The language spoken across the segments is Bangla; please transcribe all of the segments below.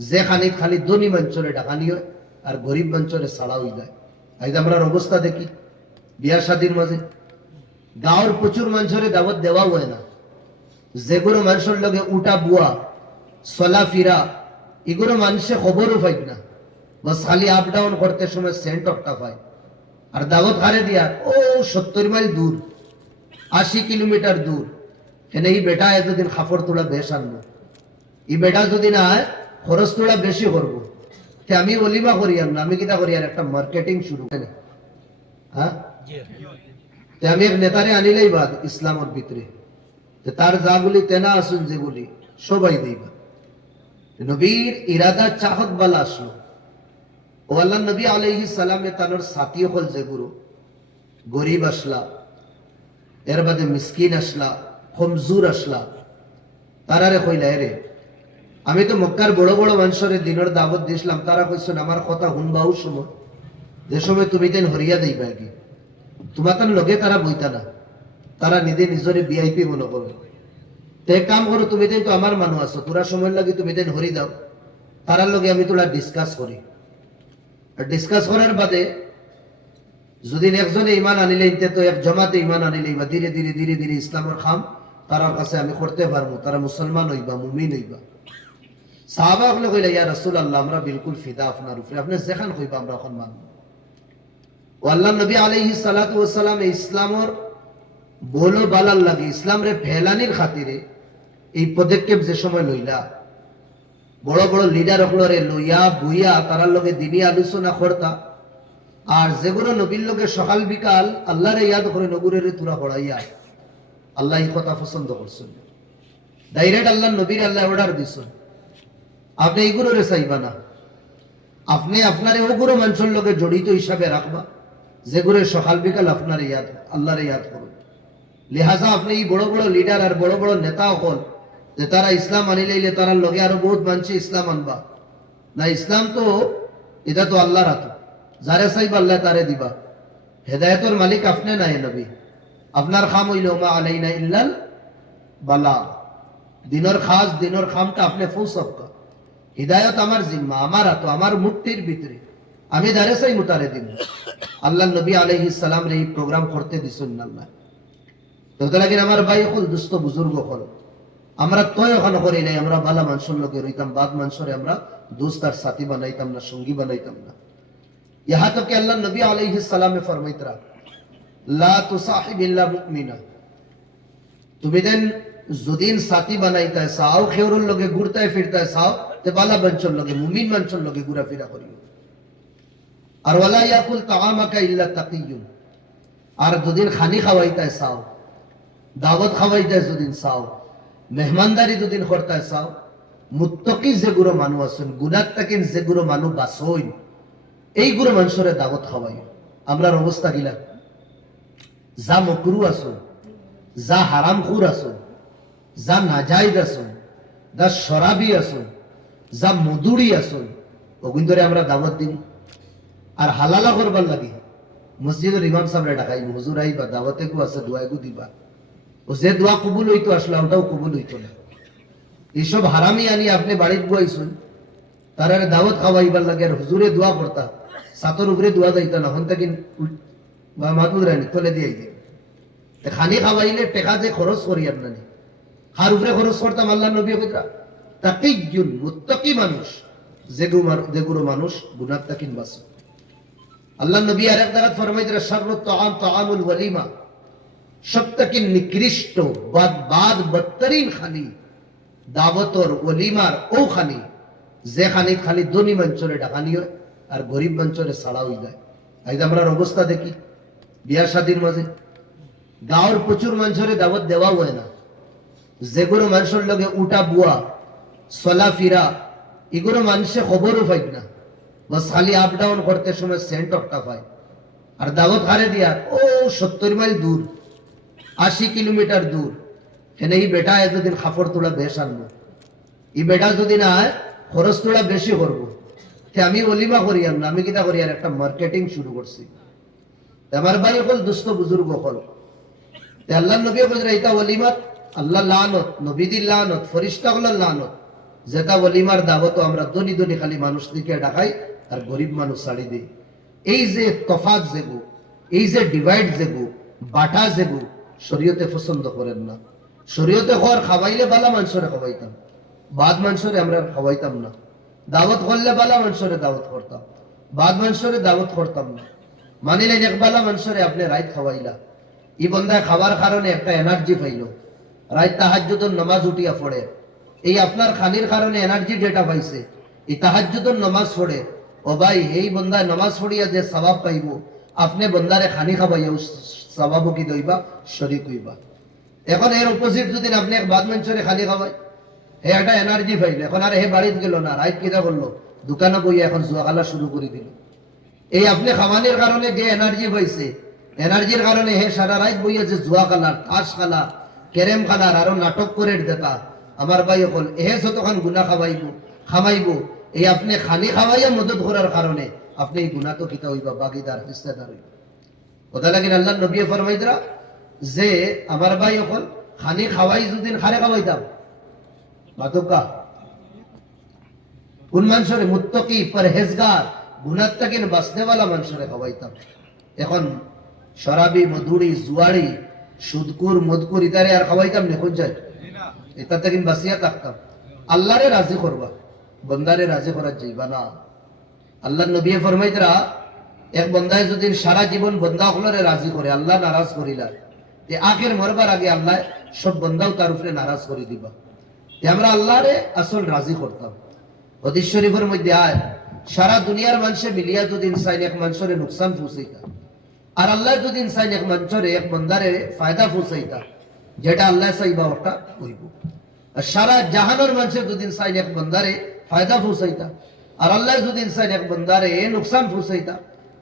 যে খানিক খালি ধনী মঞ্চরে ডাকানি হয় আর গরিব মঞ্চরে ছাড়া হয়ে যায় আজ আমরা অবস্থা দেখি, বিয়ার শাদির মাঝে। গাঁৱৰ প্রচুর মানুষরে দাওয়াত দেওয়া হয় না। যেগুলো মানুষের লগে উঠা বুয়া চলা ফিরা এগুলো মানুষে খবরও পাই না। বাস খালি আপ ডাউন করতে সময় সেন্ট অফটা পায়। আর দাওয়াত হারে দিয়া, ও সত্তর মাইল দূর, আশি কিলোমিটার দূর। এনে এই বেটা এতদিন খাফর তোলা বেশ আনব এই বেটা যদি না হয় খরচ তোলা বেশি করব। তে আমি অলিমা করি আর না? আমি কিতা করি একটা মার্কেটিং শুরু হ্যাঁ? তে আমি এক নেতারে আনিলেই বাদ, ইসলামের ভিতরে। তার যা বলি তেনা আসুন যে বলি, সবাই দিবা নবীর ইরাদা চাহত বালা আসলো। ও আল্লাহ নবী আলাইহি সালামে তানোর সাথী হল যে গুরু। গরিব আসলা, এর বাদে মিসকিন আসলা, কমজোর আসলা। তারারে কইলা রে আমি তো মক্কার বড় বড় মানুষের দিনের দাবত দিছিলাম তারা কইছেন আমার কথা শুনবাও সময়। যে সময় তুমি তেন হরিয়া দিবা কি তোমার তার লগে তারা বইতা না। তারা নিজে নিজরে ভিআইপি মনে করো। তে কাম করো, তুমি তেন তো আমার মানুষ আছো তোরা সময় লাগে তুমি তেন হরি দাও তারার লগে আমি তোলা ডিসকাস করি। আর ডিসকাস করার বাদে যদি একজনে ইমান আনিলে তো এক জমাতে ইমান আনিলে, বা ধীরে ধীরে ধীরে ধীরে ইসলামের খাম, তারার কাছে আমি করতে পারব। তারা মুসলমান হইবা, মুমিন হইবা। সাহাবা হলে কইলা, ইয়া রাসূল আল্লাহ আমরা বিলকুল ফিদা আপনার উপরে। আপনি যেখান কইবা আমরা এখন মানব। ও আল্লাহ নবী আলাইহি সালাতু ওয়াসালাম ইসলামর বলো বালার লাগে ইসলাম রে ফেলানির খাতিরে এই পদক্ষেপ যে সময় লইলা, বড় বড় লিডার হলরে লইয়া বুইয়া, তারার লগে দিনী আলোচনা করতা, আর যেগুলো নবীর লগে সকাল বিকাল আল্লাহরে ইয়াদ করে নগুরের তুরা পড়াইয়া, আল্লাহ এই কথা পছন্দ করছেন। ডাইরেক্ট আল্লাহ নবীর আল্লাহ অর্ডার দিছেন। আপনি এইগুলো রে চাইবা না। আপনি আপনার ওগুলো মানুষের লগে জড়িত হিসাবে রাখবা। যেগুলো সকাল বিকাল আপনার ইয়াদ আল্লাহরে ইয়াদ করুন লিহাজা আপনি এই বড় বড় লিডার আর বড় বড় নেতা হল যে তারা ইসলাম আনি লাইলে তারা লগে আরও বহুত মানছে ইসলাম আনবা। না, ইসলাম তো এটা তো আল্লাহর হাত। যারে চাইবা আল্লাহ তারে দিবা। হেদায়তর মালিক আপনি নাই নবী। আপনার খাম হইল মা আলাইনা ইল্লাল বালা। দিনের খাস, দিনের খামটা আপনি ফুসবকা হৃদায়ত আমার জিম্মা, আমার হাত আমার মুক্তির ভিতরে। আমি দারে চাই মুতারে দিব। আল্লাহ নবী আলাইহিস সালাম এই প্রোগ্রাম করতে দিছেন আল্লাহ। সুতরাং আমার ভাই হল দুস্থ বুজুর্গ হল। আমরা তয় ওখানে করি নাই, আমরা বালা মানুষের লোকে রইতাম, বাদ মানুষের আমরা দোস্ত আর সাথী বানাইতাম না, সঙ্গী বানাইতাম না। ইহা তো কে আল্লাহ নবী আলাইহিস সালামে ফরমাইতরা লা তুসাহিব ইল্লা মুমিনা। তুমি দেন যদিন সাথী বানাইতে চাও খেউরের লগে ঘুরতে ফিরতে চাও তে বালা মানুষের লগে, মুমিন মানুষের লগে ঘুরা ফিরা করিও। আর ওয়ালা ইয়াকুল তাআমাকা ইল্লা তাকিয়ুন আর দুদিন খানি খাওয়াইতে চাও, দাওয়াত খাওয়াইতে যদিন চাও, মেহমানদারি দুদিন করতে চাও মুত্তকি যেগুলো মানুষ আছেন গুণাত তাকিন যেগুলো মানুষ বাসইন এইগুলো মানুষের দাওয়াত খাওয়াই আমরার অবস্থা গিলা যা মকরু আছো, যা হারাম খুর আছো, যা নাজাইজ আছো, যা শরাবি আছো যা মধুরি আছো। ওগুন আমরা দাওয়াত দিন আর হালালা করবার লাগে। মসজিদের ইমাম সাহেবরা ডাকাই হুজুর আইবা, দাওয়াতে কো আছে দোয়াইগু দিবা। ও যে দোয়া কবুল হইতো আসলে, ওটাও কবুল হইতো না। এইসব হারামি আনি আপনি বাড়ির বুয়াইছুন তার আরে দাওয়াত খাওয়াইবার লাগে, আর হুজুরে দোয়া করতা। সাতর উপরে দোয়া দিতা না হন তাকে বা মাতুদ রানি তলে দিয়ে দিয়ে তে খানি খাওয়াইলে টেকা যে খরচ করি আপনানি হার উপরে খরচ করতাম আল্লাহ নবী কইতা তাকিয়ুন মুত্তাকি মানুষ। যেগুলো যেগুলো মানুষ গুনাহ তাকিন বাসে আল্লাহ নবী আর এক দ্বারা ফরমাইতে সর্ব তাআম, তাআমুল ওয়ালিমা। সবথেকে নিকৃষ্ট, বাদ বাদ বদতরিন খানি দাওয়াতর ওলিমার ও খানি যে খানি খালি ধনী মঞ্চরে ডাকানি হয় আর গরিব মঞ্চরে ছাড়া হয়ে যায়। আজ আমরা অবস্থা দেখি, বিয়া শাদির মাঝে। গাঁৱৰ প্রচুর মানুষরে দাওয়াত দেওয়া হয় না। যেগুলো মানুষের লগে উটা বুয়া চলা ফিরা, এগুলো মানুষে খবরও পাই না। বাস খালি আপ ডাউন করতে সময় সেন্ট অফটা পায়। আর দাওয়াত হারে দিয়া, ও সত্তর মাইল দূর, আশি কিলোমিটার দূর। এনে এই বেটা এতদিন খাফর তোলা বেশ আনব। এই বেটা যদি না খরচ তোলা বেশি করব। আমি অলিমা করি না, আমি কিতা করি আর একটা মার্কেটিং শুরু করছি। আমার ভাই হল দুস্থ বুজুর্গ হল আল্লাহ নবী বলছে এটা অলিমাত, আল্লাহ লানত, নবীদির লানত, ফরিস্তা হল লানত। যেটা বলিমার দাবত আমরা দনি দনি খালি মানুষ দিকে ডাকাই, আর গরিব মানুষ ছাড়ি দিই। এই যে তফাত যেগু এই যে ডিভাইড যেগু বাটা যেগু শরীয়তে পছন্দ করেন না। শরীয়তে ঘর খাওয়াইলে বালা মানুষরে খাওয়াইতাম, বাদ মানুষরে আমরা খাওয়াইতাম না। দাওয়াত করলে বালা মানুষরে দাওয়াত করতাম, বাদ মানুষরে দাওয়াত করতাম না। মানিলেন এক বালা মানুষরে আপনি রাইত খাওয়াইলা। ই বন্ধায় খাবার কারণে একটা এনার্জি পাইল। রাইত তাহাজ্জুদুর নামাজ উঠিয়া পড়ে। এই আপনার খানির কারণে এনার্জি ডেটা পাইছে। এই তাহাজ্জুদুর নামাজ পড়ে। ও ভাই, এই বন্দায় নামাজ পড়িয়া যে সবাব পাইব, আপনি বন্দারে খানি খাবাইয়া সবাব কি দইবা? শরিক হইবা। এখন এর অপোজিট যদি আপনি এক বাদ খালি খাওয়াই হে একটা এনার্জি পাইল। এখন আর হে বাড়িতে গেল না, রাইত কিনা করল? দোকানে বইয়া এখন জুয়া খেলা শুরু করে দিল। এই আপনি খামানির কারণে যে এনার্জি পাইছে এনার্জির কারণে হে সারা রাত বইয়া যে জুয়া খেলার তাস খেলা কেরেম খেলার আরও নাটক করে দেখা আমার ভাই অকল, এহে যতক্ষণ গুণা খাওয়াইব, খামাইব, এই আপনি খালি খাওয়াইয়া মদত করার কারণে আপনি এই গুণা তো কিতা হইবা, বাগিদার হিস্সেদার হইবা। কথা লাগিন আল্লাহ নবী ফরমাইদরা যে আমার ভাই অকল খানি খাওয়াই যদি খারে খাওয়াইতাম। বাতকা কোন মানুষের মুত্তকি, পরহেজগার গুনার থেকে বাঁচনেওয়ালা মানুষের খাওয়াইতাম। এখন শরাবি, মধুরি জুয়ারি সুদকুর, মদকুর, ইতারে আর খাওয়াইতাম নেখন যায় এটা থেকে বাঁচিয়া থাকতাম আল্লাহরে রাজি করবা, বন্দারে রাজি করার যাইবা না। আল্লাহ নবী ফরমাইতরা, এক বন্দায় যদি সারা জীবন বন্দা হলরে রাজি করে, আল্লাহ নারাজ করিলা যে আখের মরবার আগে আল্লাহ সব বন্দাও তার উপরে নারাজ করে দিবা। যে আমরা আল্লাহরে আসল রাজি করতাম। হদিস শরীফের মধ্যে আয়, সারা দুনিয়ার মানুষে মিলিয়া যদি ইনসাইন এক মানুষের নুকসান পৌঁছাইতা, আর আল্লাহ যদি ইনসাইন এক মানুষের এক বন্দারে ফায়দা পৌঁছাইতা যেটা আল্লাহ চাইবা ওটা হইব আর সারা জাহানের মানুষের যদি ইনসাইন এক বন্দারে ফায়দা পৌঁছাইতা আর আল্লাহ যদি ইনসাইন এক বন্দারে नुकसान पहुंचाईता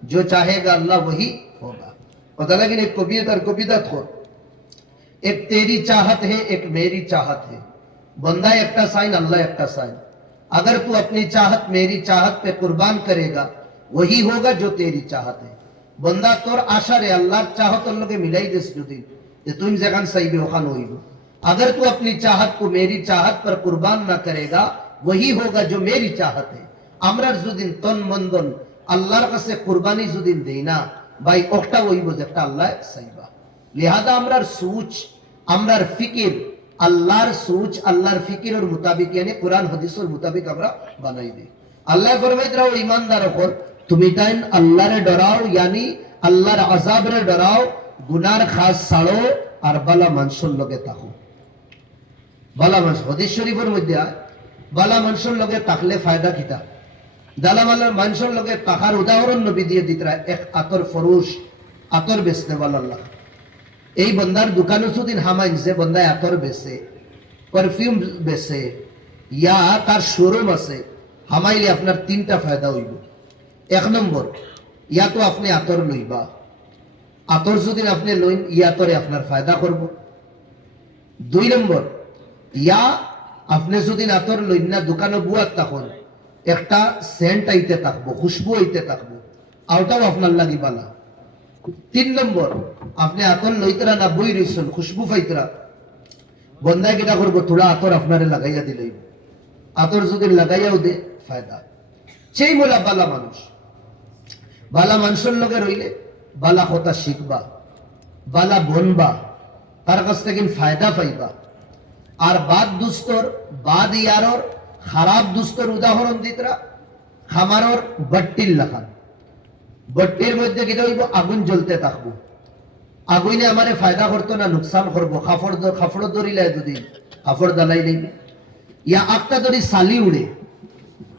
जो चाहेगा अल्लाह वही होगा पता लेकिन एक कवियत और कविता थोर एक तेरी चाहत है एक मेरी चाहत है बंदा एकटा साइन अल्लाह एकटा साइन अगर तू अपनी चाहत मेरी चाहत पे कुर्बान करेगा वही होगा जो तेरी चाहत है बंदा তোর আশা রে আল্লাহর চাহতর লগে মিলাই দিস যদি যে তুমি যেখান চাইবে ওখান হইব अगर तू अपनी चाहत को मेरी चाहत पर कुर्बान ना करेगा वही होगा जो मेरी चाहत है আমরা যদি তন মন্দন আল্লাহর কাছে কুরবানি যদি দেই না ভাই ওটা হইব যে একটা আল্লাহ চাইবা লিহাদা আমরার সুচ আমরার ফিকির আল্লাহর সুচ আল্লাহর ফিকিরের মুতাবিক yani কোরআন হাদিসের মুতাবিক আমরা বানাই দিই আল্লাহ ফরমাইত রাও ইমানদার হল তুমি তাইন আল্লাহরে ডরাও yani আল্লাহর আযাবরে ডরাও গুনার খাস ছাড়ো আর বালা মানুষের লগে থাকো। বালা মানুষ হদিস শরীফের মধ্যে বালা মানুষের লগে থাকলে ফায়দা কিতা? দালামালার মানুষের লগে টাকার উদাহরণ নবী দিয়ে দিতরা এক আতর ফরুষ আতর বেচতে আল্লাহ। এই বন্দার দোকানে সুদিন হামাইন, যে বন্দায় আতর বেচে পারফিউম বেচে, ইয়া তার শোরুম আছে, হামাইলে আপনার তিনটা ফায়দা হইব। এক নম্বর, ইয়া তো আপনি আতর লইবা। আতর যদি আপনি লইন, ইয়া আতরে আপনার ফায়দা করব। দুই নম্বর, ইয়া আপনি যদি আতর লইন না, দোকানে বুয়ার তখন একটা সেন্ট আইতে থাকব, খুশবু আইতে থাকব, আওটাও আপনার লাগি বালা। তিন নম্বর, আপনি আতর লইতরা না, বই রইছেন, খুশবু পাইতরা বন্দায় কিটা করব, থোড়া আতর আপনারে লাগাইয়া দিলেই আতর যদি লাগাইয়াও দে, ফায়দা। সেই মোলা বালা মানুষ। বালা মানুষের লগে রইলে বালা কথা শিখবা, বালা বনবা, তার কাছ থেকে ফায়দা পাইবা। আর বাদ দুস্তর, বাদ ইয়ারর, খারাপ দুস্তর উদাহরণ দিতরা, খামারর বট্টির লাখান। বট্টির মধ্যে কি হইব আগুন জ্বলতে থাকব। আগুনে আমারে ফায়দা করতো না নুকসান করব। খাফড় খাফড় ধরিলে দুদিন খাফড় দালাই নেই ইয়া আটটা ধরি সালি উড়ে,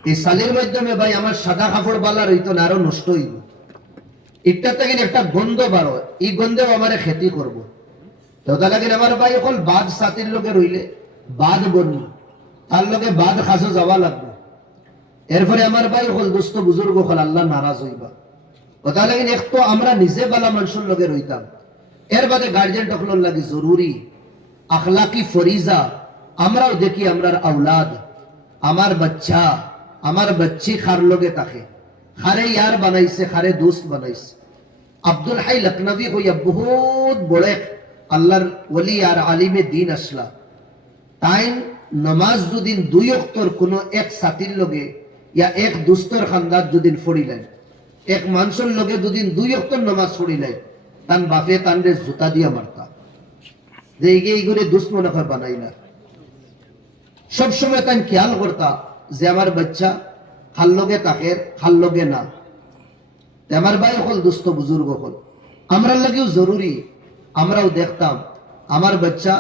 এই সালির মাধ্যমে ভাই আমার সাদা কাপড় বালা রইতো না, আরও নষ্ট হইব। এটা থেকে একটা গন্ধ বারো। এই খেতি করব। তো তাহলে আমার ভাই এখন বাদ সাতির লোকে রইলে, বাদ বনি। তার লোকে বাদ যাওয়া লাগবে। এরপরে আমার ভাই হল দোস্ত বুজুর্গ হল, আল্লাহ নারাজ হইবা। কথা লাগে এক তো আমরা নিজে বালা মানুষের লগে রইতাম। এর বাদে গার্জেন টকলর লাগি জরুরি। আখলাকি ফরিজা, আমরাও দেখি আমরার আউলাদ আমার বাচ্চা, আমার বাচ্চি খার লগে তাকে খারে ইয়ার বানাইছে, খারে দোস্ত বানাইছে। আব্দুল হাই লখনবী হইয়া বহুত বড় আল্লাহর ওলি আর আলিমে দিন আসলা। টাইম নমাজ যদি দুই অক্তর কোন এক সাথীর লগে ইয়া এক দুস্তর খান্দাত যদি ফড়িলেন এক মানুষের লগে দুদিন দুই অক্তর নমাজ পড়িলেন তান বাপে তানরে জুতা দিয়া মারতা। যে এই করে দুষ্ট হয় বানাই না। সবসময় তাই খেয়াল করতা যে আমার বাচ্চা খাল লগে তাকে খাল লগে না। আমার ভাই হল দুস্থ বুজুর্গ হল আমরা লাগেও জরুরি। আমরাও দেখতাম। আমার বাচ্চা